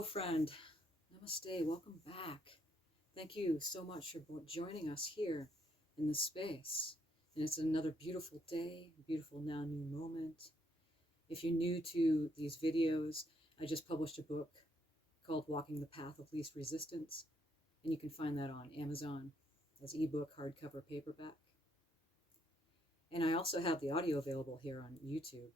Hello, friend. Namaste. Welcome back. Thank you so much for joining us here in this space. And it's another beautiful day, beautiful now new moment. If you're new to these videos, I just published a book called Walking the Path of Least Resistance. And you can find that on Amazon as ebook, hardcover, paperback. And I also have the audio available here on YouTube.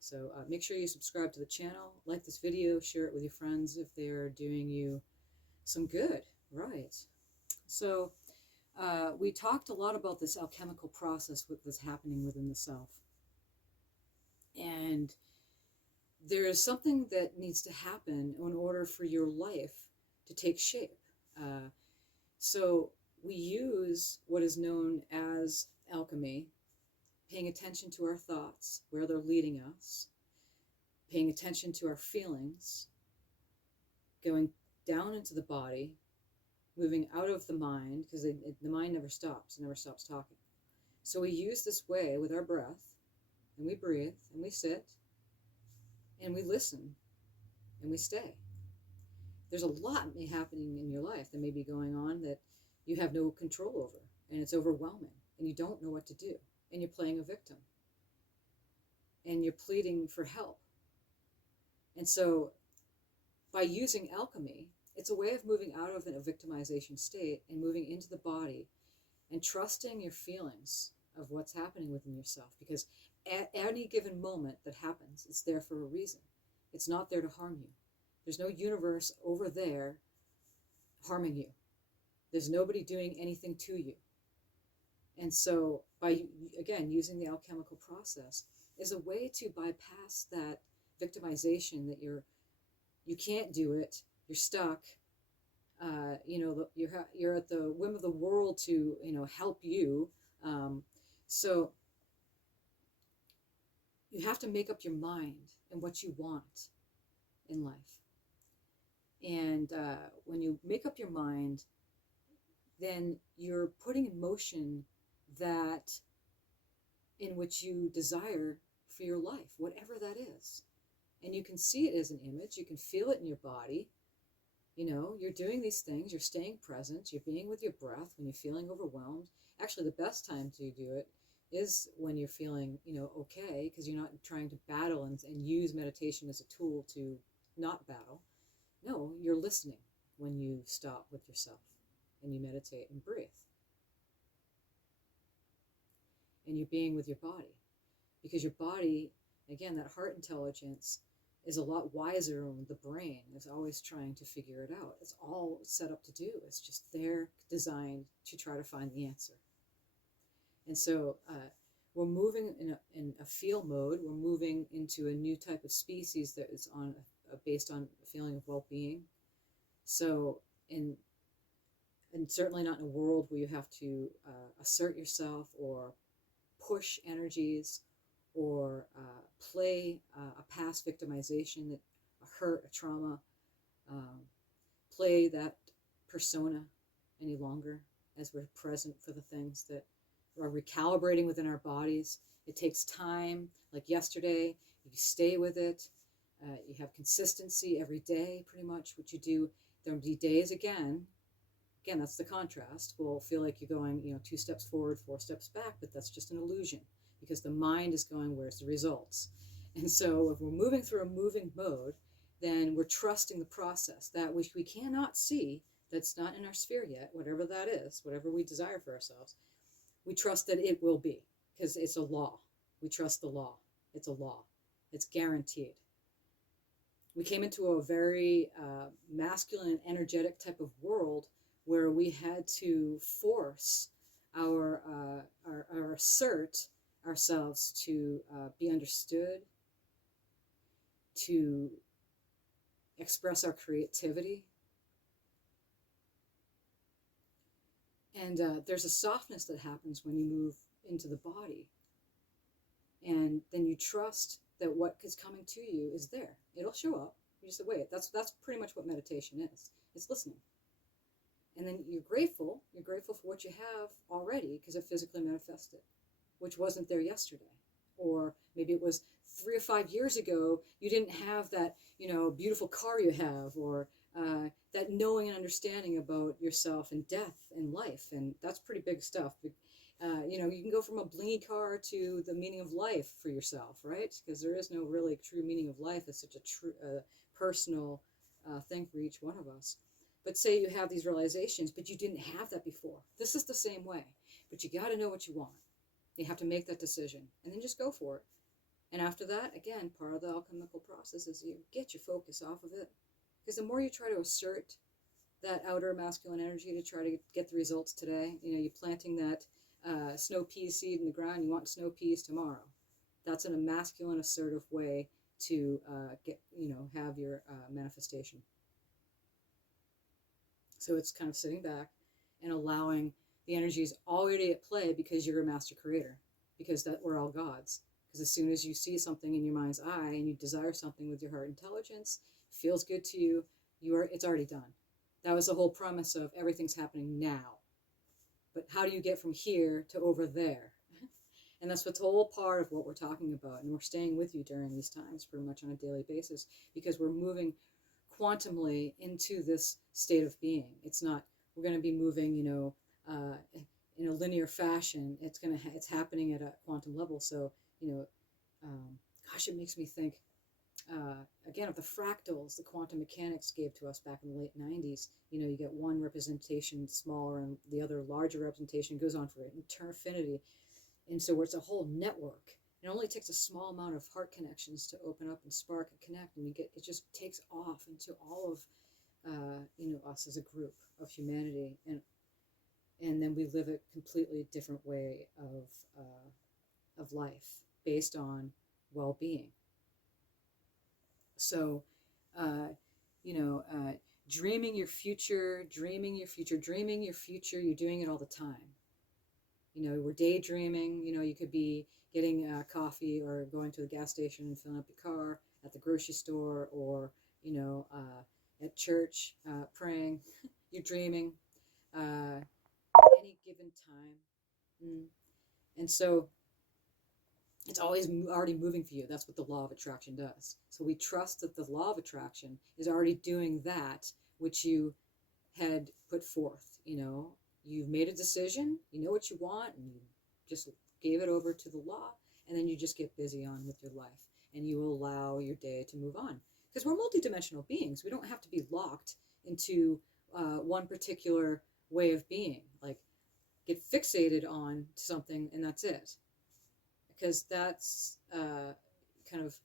So make sure you subscribe to the channel, like this video, share it with your friends if they're doing you some good. Right. So we talked a lot about this alchemical process that's happening within the self. And there is something that needs to happen in order for your life to take shape. So we use what is known as alchemy, paying attention to our thoughts, where they're leading us, paying attention to our feelings, going down into the body, moving out of the mind, because the mind never stops talking. So we use this way with our breath, and we breathe, and we sit, and we listen, and we stay. There's a lot happening in your life that may be going on that you have no control over, and it's overwhelming, and you don't know what to do. And you're playing a victim, and you're pleading for help. And so by using alchemy, it's a way of moving out of a victimization state and moving into the body and trusting your feelings of what's happening within yourself, because at any given moment that happens, it's there for a reason. It's not there to harm you. There's no universe over there harming you. There's nobody doing anything to you. And so by, again, using the alchemical process is a way to bypass that victimization that you can't do it, you're stuck, you're at the whim of the world to, help you. So you have to make up your mind and what you want in life. And when you make up your mind, then you're putting in motion that in which you desire for your life, whatever that is. And you can see it as an image, you can feel it in your body. You're doing these things, you're staying present, you're being with your breath when you're feeling overwhelmed. Actually, the best time to do it is when you're feeling, okay, because you're not trying to battle and use meditation as a tool to not battle. No, you're listening when you stop with yourself and you meditate and breathe. And you're being with your body, because your body, again, that heart intelligence is a lot wiser than the brain is always trying to figure it out. It's all set up to do. It's just they're designed to try to find the answer. And so we're moving in a feel mode. We're moving into a new type of species that is based on a feeling of well-being. So and certainly not in a world where you have to assert yourself or push energies or play a past victimization, a hurt, a trauma, play that persona any longer as we're present for the things that are recalibrating within our bodies. It takes time, like yesterday, you stay with it, you have consistency every day, pretty much what you do. There'll be days again, that's the contrast. We'll feel like you're going, 2 steps forward, 4 steps back, but that's just an illusion because the mind is going, where's the results? And so if we're moving through a moving mode, then we're trusting the process, that which we cannot see, that's not in our sphere yet, whatever that is, whatever we desire for ourselves, we trust that it will be, because it's a law. We trust the law. It's a law. It's guaranteed. We came into a very masculine and energetic type of world where we had to force our assert ourselves to be understood, to express our creativity. And there's a softness that happens when you move into the body. And then you trust that what is coming to you is there. It'll show up. You just say, wait, that's pretty much what meditation is. It's listening. And then you're grateful for what you have already because it physically manifested, which wasn't there yesterday. or maybe it was 3 or 5 years ago you didn't have that, beautiful car you have, or that knowing and understanding about yourself and death and life, and that's pretty big stuff. You can go from a blingy car to the meaning of life for yourself, right? Because there is no really true meaning of life. It's such a true, personal thing for each one of us. But say you have these realizations, but you didn't have that before. This is the same way, but you got to know what you want. You have to make that decision, and then just go for it. And after that, again, part of the alchemical process is you get your focus off of it. Because the more you try to assert that outer masculine energy to try to get the results today, you're planting that snow pea seed in the ground, you want snow peas tomorrow. That's in a masculine, assertive way to have your manifestation. So it's kind of sitting back and allowing the energies already at play, because you're a master creator, because that we're all gods. Because as soon as you see something in your mind's eye and you desire something with your heart intelligence, feels good to you, it's already done. That was the whole premise of everything's happening now. But how do you get from here to over there? And that's what's whole part of what we're talking about. And we're staying with you during these times pretty much on a daily basis, because we're moving quantumly into this state of being. It's not, we're going to be moving, in a linear fashion. It's happening at a quantum level. So, gosh, it makes me think, again, of the fractals the quantum mechanics gave to us back in the late 90s. You get one representation smaller and the other larger representation goes on for infinity. And so it's a whole network. It only takes a small amount of heart connections to open up and spark and connect, and it just takes off into all of us as a group of humanity, and then we live a completely different way of life based on well-being. So, dreaming your future, you're doing it all the time. We're daydreaming. You could be getting coffee or going to the gas station and filling up your car, at the grocery store, or, at church, praying. You're dreaming any given time. And so it's always already moving for you. That's what the law of attraction does. So we trust that the law of attraction is already doing that which you had put forth. You've made a decision, you know what you want, and you just gave it over to the law, and then you just get busy on with your life, and you allow your day to move on. Because we're multidimensional beings. We don't have to be locked into one particular way of being. Like, get fixated on something, and that's it. Because that's kind of,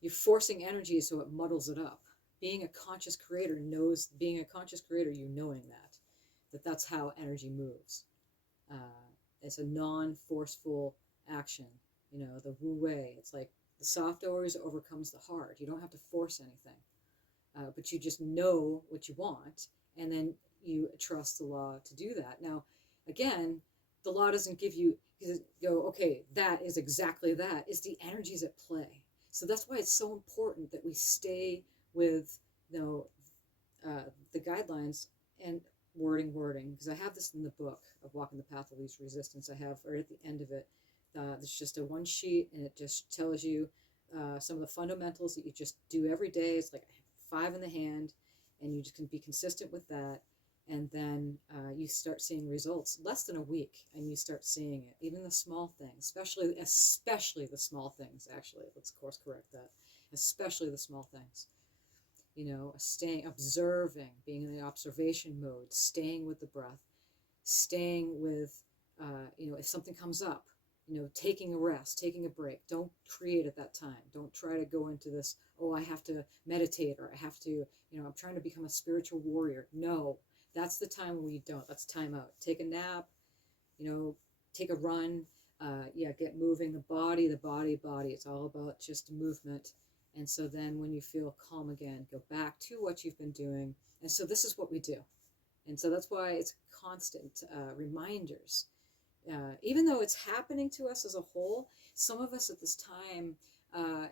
you're forcing energy so it muddles it up. Being a conscious creator, you knowing that's how energy moves. It's a non-forceful action. The Wu Wei. It's like the soft always overcomes the hard. You don't have to force anything, but you just know what you want, and then you trust the law to do that. Now, again, the law doesn't give you, okay, that is exactly that. It's the energies at play. So that's why it's so important that we stay with, the guidelines and wording, because I have this in the book of Walking the Path of Least Resistance. I have right at the end of it, there's just a one sheet, and it just tells you some of the fundamentals that you just do every day. It's like 5 in the hand, and you just can be consistent with that, and then you start seeing results less than a week, and you start seeing it. Even the small things, especially the small things. Actually, let's course correct that. Especially the small things. Staying, observing, being in the observation mode, staying with the breath, staying with, if something comes up, taking a rest, taking a break. Don't create at that time. Don't try to go into this, I have to meditate, or I have to, I'm trying to become a spiritual warrior. No, that's the time when you don't. That's time out. Take a nap, take a run, get moving the body. It's all about just movement. And so then when you feel calm again, go back to what you've been doing. And so this is what we do. And so that's why it's constant reminders. Even though it's happening to us as a whole, some of us at this time,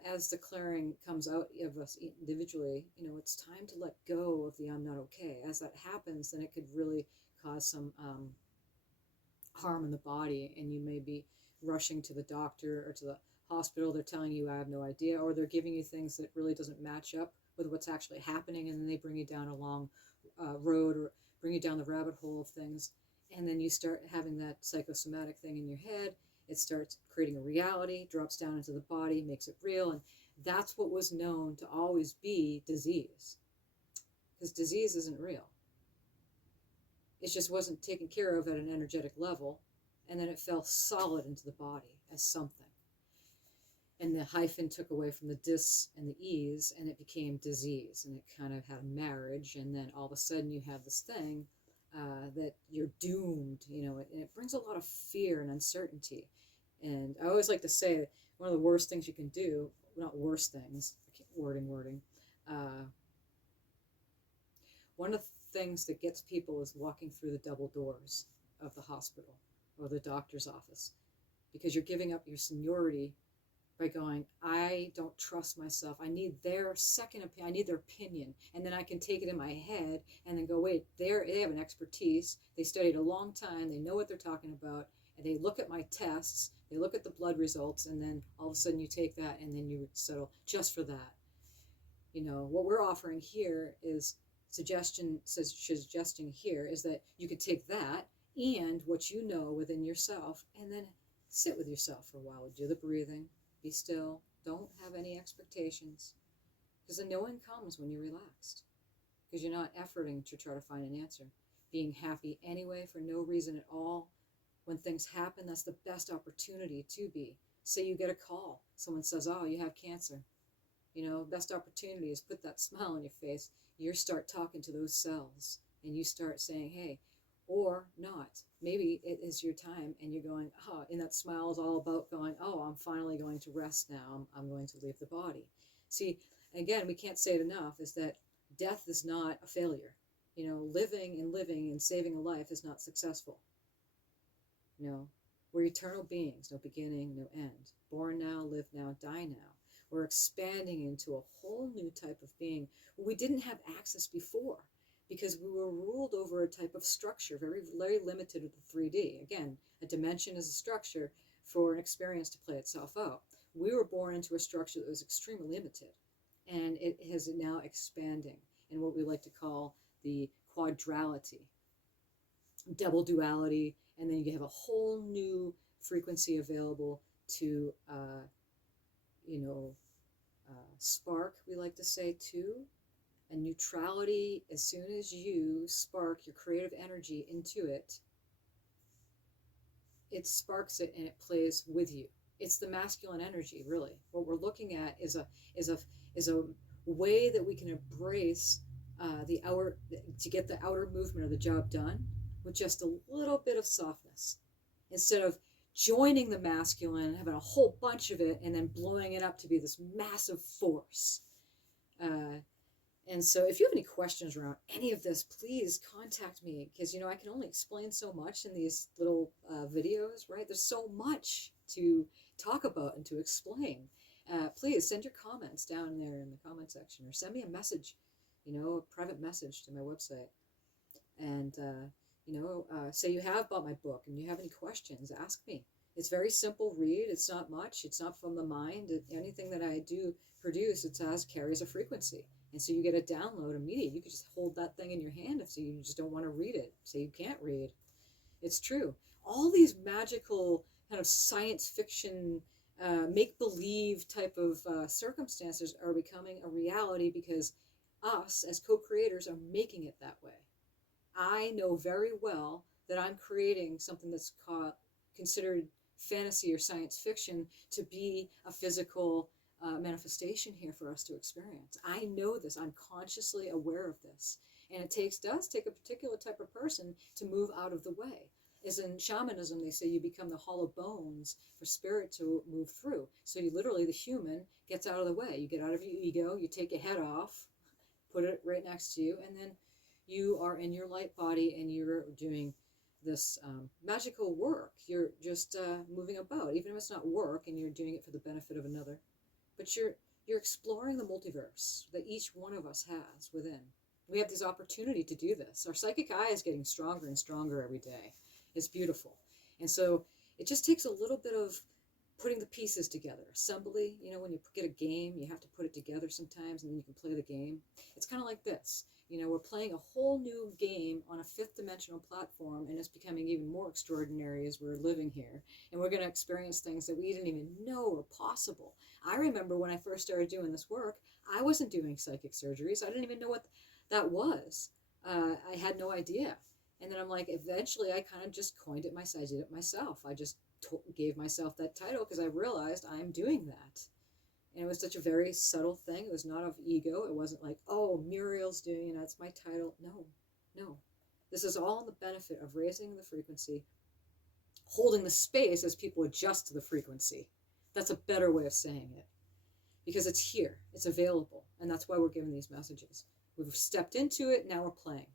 as the clearing comes out of us individually, it's time to let go of the I'm not okay. As that happens, then it could really cause some harm in the body, and you may be rushing to the doctor or to the hospital, they're telling you, I have no idea, or they're giving you things that really doesn't match up with what's actually happening, and then they bring you down a long road or bring you down the rabbit hole of things, and then you start having that psychosomatic thing in your head. It starts creating a reality, drops down into the body, makes it real, and that's what was known to always be disease, because disease isn't real. It just wasn't taken care of at an energetic level, and then it fell solid into the body as something. And the hyphen took away from the dis and the ease, and it became disease, and it kind of had a marriage, and then all of a sudden you have this thing that you're doomed, and it brings a lot of fear and uncertainty. And I always like to say one of the worst things you can do, not worst things, wording, one of the things that gets people is walking through the double doors of the hospital or the doctor's office, because you're giving up your seniority by going, I don't trust myself. I need their second opinion. I need their opinion. And then I can take it in my head and then go, wait, they have an expertise. They studied a long time. They know what they're talking about. And they look at my tests. They look at the blood results. And then all of a sudden you take that and then you settle just for that. What we're offering here is suggesting here is that you could take that and what you know within yourself and then sit with yourself for a while. Do the breathing. Be still. Don't have any expectations, because the knowing comes when you're relaxed, because you're not efforting to try to find an answer. Being happy anyway for no reason at all. When things happen, that's the best opportunity to be. Say you get a call. Someone says, oh, you have cancer. Best opportunity is put that smile on your face. You start talking to those cells and you start saying, hey, or not. Maybe it is your time and you're going, oh, and that smile is all about going, oh, I'm finally going to rest now. I'm going to leave the body. See, again, we can't say it enough, is that death is not a failure. Living and saving a life is not successful. We're eternal beings, no beginning, no end. Born now, live now, die now. We're expanding into a whole new type of being we didn't have access before, because we were ruled over a type of structure, very, very limited with the 3D. Again, a dimension is a structure for an experience to play itself out. We were born into a structure that was extremely limited, and it is now expanding in what we like to call the quadrality, double duality, and then you have a whole new frequency available to, spark, we like to say too. And neutrality, as soon as you spark your creative energy into it, it sparks it and it plays with you. It's the masculine energy, really. What we're looking at is a way that we can embrace to get the outer movement of the job done with just a little bit of softness, instead of joining the masculine, having a whole bunch of it, and then blowing it up to be this massive force. And so if you have any questions around any of this, please contact me, because, I can only explain so much in these little videos, right? There's so much to talk about and to explain. Please send your comments down there in the comment section, or send me a message, a private message to my website. And, say you have bought my book and you have any questions, ask me. It's very simple read. It's not much. It's not from the mind. Anything that I do produce, carries a frequency. And so you get a download immediately. You can just hold that thing in your hand if you just don't want to read it. Say you can't read. It's true. All these magical kind of science fiction, make-believe type of circumstances are becoming a reality, because us as co-creators are making it that way. I know very well that I'm creating something that's considered fantasy or science fiction to be a physical manifestation here for us to experience. I know this. I'm consciously aware of this. And it does take a particular type of person to move out of the way. As in shamanism, they say you become the hollow bones for spirit to move through. So you literally, the human gets out of the way. You get out of your ego, you take your head off, put it right next to you, and then you are in your light body and you're doing this magical work. You're just moving about, even if it's not work and you're doing it for the benefit of another. But you're exploring the multiverse that each one of us has within. We have this opportunity to do this. Our psychic eye is getting stronger and stronger every day. It's beautiful. And so it just takes a little bit of putting the pieces together. Assembly, when you get a game, you have to put it together sometimes and then you can play the game. It's kind of like this. We're playing a whole new game on a fifth dimensional platform, and it's becoming even more extraordinary as we're living here. And we're going to experience things that we didn't even know were possible. I remember when I first started doing this work, I wasn't doing psychic surgeries. I didn't even know what that was. I had no idea. And then I'm like, eventually I kind of just coined it myself. I did it myself. I just gave myself that title because I realized I'm doing that. And it was such a very subtle thing. It was not of ego. It wasn't like, oh, Muriel's doing it. That's my title. No. This is all in the benefit of raising the frequency, holding the space as people adjust to the frequency. That's a better way of saying it. Because it's here. It's available. And that's why we're giving these messages. We've stepped into it. Now we're playing.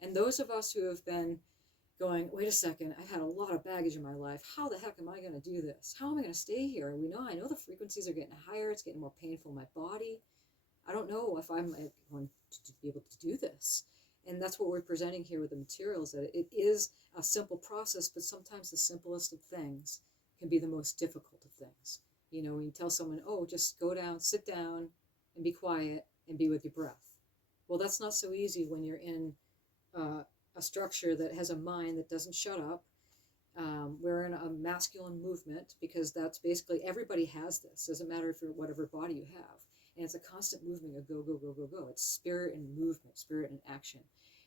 And those of us who have been going, wait a second, I've had a lot of baggage in my life. How the heck am I going to do this? How am I going to stay here? I know the frequencies are getting higher. It's getting more painful in my body. I don't know if I'm going to be able to do this. And that's what we're presenting here with the materials, that it is a simple process, but sometimes the simplest of things can be the most difficult of things. When you tell someone, oh, just go down, sit down, and be quiet, and be with your breath. Well, that's not so easy when you're in a structure that has a mind that doesn't shut up. We're in a masculine movement because that's basically, everybody has this. Doesn't matter if you're whatever body you have. And it's a constant movement of go, go, go, go, go. It's spirit and movement, spirit and action.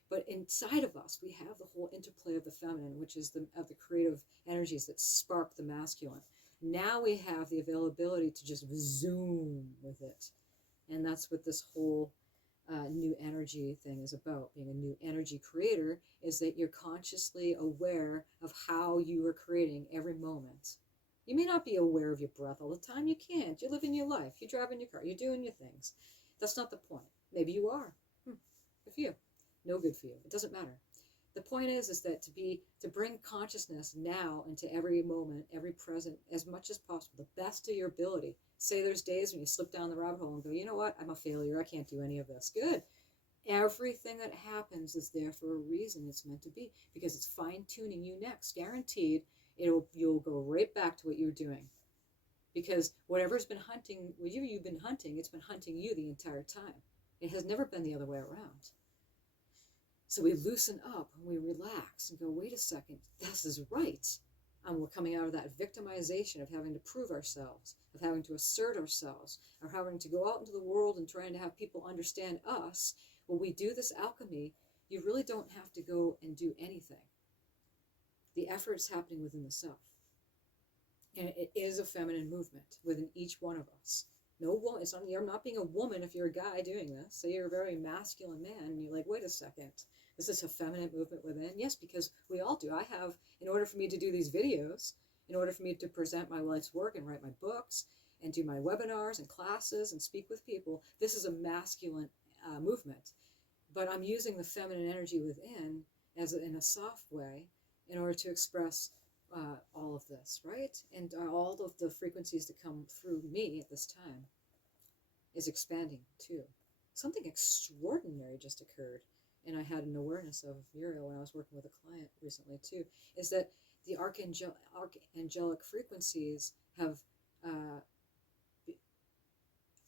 But inside of us, we have the whole interplay of the feminine, which is of the creative energies that spark the masculine. Now we have the availability to just zoom with it. And that's what this whole new energy thing is about. Being a new energy creator is that you're consciously aware of how you are creating every moment. You may not be aware of your breath all the time. You can't. You're living your life. You're driving your car. You're doing your things. That's not the point. Maybe you are. Good for you. No good for you. It doesn't matter. The point is that to bring consciousness now into every moment, every present, as much as possible, the best of your ability. Say there's days when you slip down the rabbit hole and go, you know what? I'm a failure. I can't do any of this. Good. Everything that happens is there for a reason. It's meant to be, because it's fine-tuning you next. Guaranteed, you'll go right back to what you're doing. Because whatever's been hunting, whatever you've been hunting, it's been hunting you the entire time. It has never been the other way around. So we loosen up and we relax and go, wait a second, this is right. And we're coming out of that victimization of having to prove ourselves, of having to assert ourselves, or having to go out into the world and trying to have people understand us. When we do this alchemy, you really don't have to go and do anything. The effort's happening within the self. And it is a feminine movement within each one of us. No woman, you're not being a woman if you're a guy doing this. So you're a very masculine man, and you're like, wait a second, is this a feminine movement within? Yes, because we all do. I have, in order for me to do these videos, in order for me to present my life's work and write my books and do my webinars and classes and speak with people, this is a masculine movement. But I'm using the feminine energy within in a soft way in order to express all of this, right? And all of the frequencies that come through me at this time is expanding too. Something extraordinary just occurred, and I had an awareness of Muriel when I was working with a client recently too, is that the archangelic frequencies have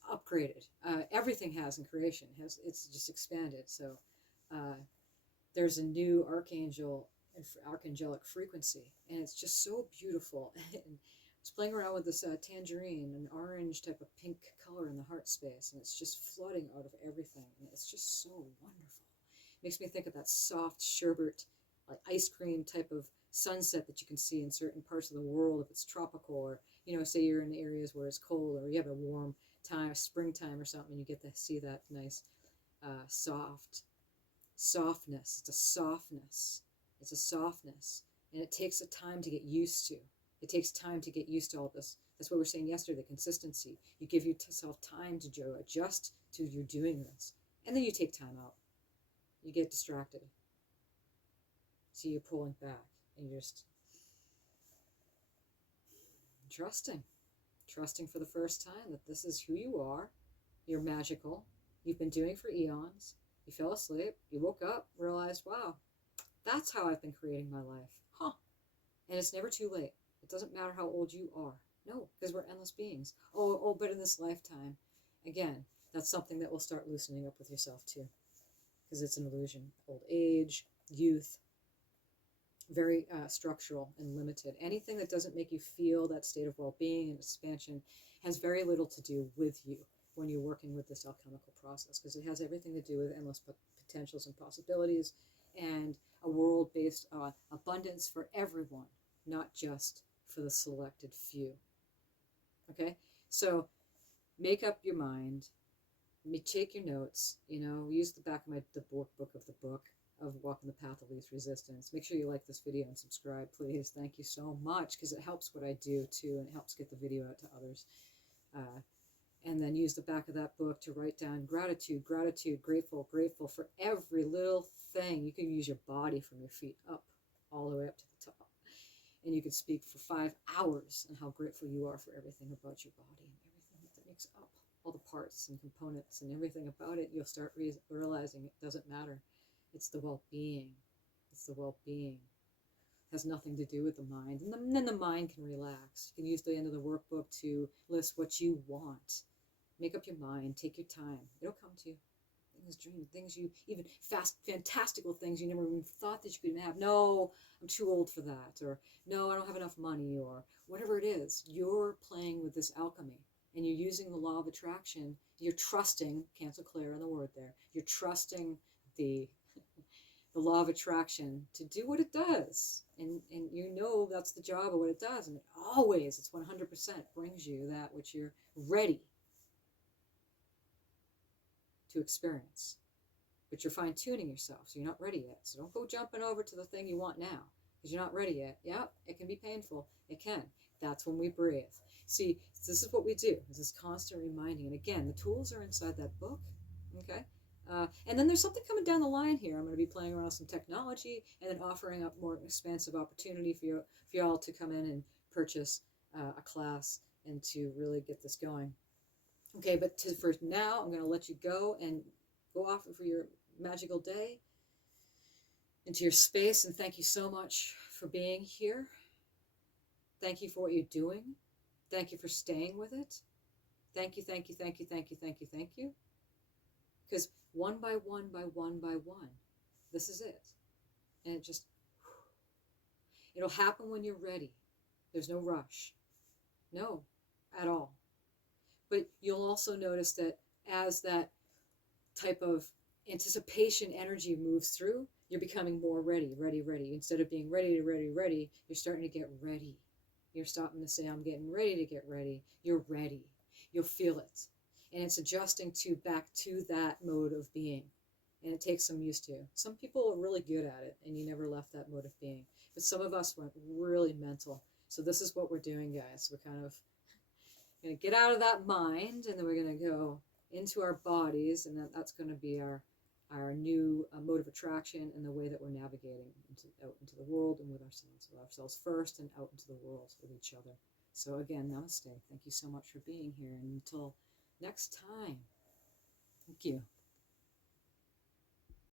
upgraded. Everything has in creation. It's just expanded. So there's a new archangelic frequency, and it's just so beautiful. And I was playing around with this tangerine, an orange type of pink color in the heart space, and it's just flooding out of everything, and it's just so wonderful. It makes me think of that soft sherbet, like ice cream type of sunset that you can see in certain parts of the world if it's tropical, or say you're in areas where it's cold, or you have a warm time, springtime or something, and you get to see that nice softness. It's a softness. It's a softness, and it takes a time to get used to. It takes time to get used to all this. That's what we were saying yesterday, the consistency. You give yourself time to adjust to you're doing this, and then you take time out. You get distracted. So you're pulling back, and you're just trusting for the first time that this is who you are. You're magical. You've been doing for eons. You fell asleep. You woke up, realized, wow, that's how I've been creating my life. And it's never too late. It doesn't matter how old you are. No, because we're endless beings. Oh, but in this lifetime, again, that's something that will start loosening up with yourself too, because it's an illusion. Old age, youth, very structural and limited. Anything that doesn't make you feel that state of well-being and expansion has very little to do with you when you're working with this alchemical process, because it has everything to do with endless potentials and possibilities and a world based on abundance for everyone, not just for the selected few. Okay, so make up your mind, take your notes, use the back of the book of the book of Walking the Path of Least Resistance. Make sure you like this video and subscribe, please. Thank you so much, because it helps what I do too, and it helps get the video out to others. And then use the back of that book to write down gratitude, grateful for every little thing. You can use your body from your feet up all the way up to the top. And you could speak for 5 hours on how grateful you are for everything about your body and everything that makes up all the parts and components and everything about it. You'll start realizing it doesn't matter. It's the well-being. It's the well-being. It has nothing to do with the mind. And then the mind can relax. You can use the end of the workbook to list what you want. Make up your mind. Take your time. It'll come to you. Things you, even fantastical things you never even thought that you could even have. No, I'm too old for that. Or no, I don't have enough money. Or whatever it is. You're playing with this alchemy. And you're using the law of attraction. You're trusting, cancel clear on the word there. You're trusting the law of attraction to do what it does. And that's the job of what it does. And it's 100% brings you that which you're ready to experience. But you're fine-tuning yourself, so you're not ready yet. So don't go jumping over to the thing you want now, because you're not ready yet. Yeah, it can be painful. It can. That's when we breathe. See, this is what we do. This is constant reminding. And again, the tools are inside that book. Okay? And then there's something coming down the line here. I'm going to be playing around with some technology and then offering up more expansive opportunity for y'all to come in and purchase a class and to really get this going. Okay, but for now, I'm going to let you go and go off for your magical day into your space. And thank you so much for being here. Thank you for what you're doing. Thank you for staying with it. Thank you. Because one by one, this is it. And it'll happen when you're ready. There's no rush. No, at all. But you'll also notice that as that type of anticipation energy moves through, you're becoming more ready. Instead of being ready, you're starting to get ready. You're stopping to say, I'm getting ready to get ready. You're ready. You'll feel it. And it's adjusting back to that mode of being. And it takes some used to. Some people are really good at it, and you never left that mode of being. But some of us went really mental. So this is what we're doing, guys. We're kind of going to get out of that mind, and then we're going to go into our bodies, and that's going to be our new mode of attraction and the way that we're navigating out into the world and with ourselves first and out into the world with each other. So again, namaste. Thank you so much for being here, and until next time, thank you.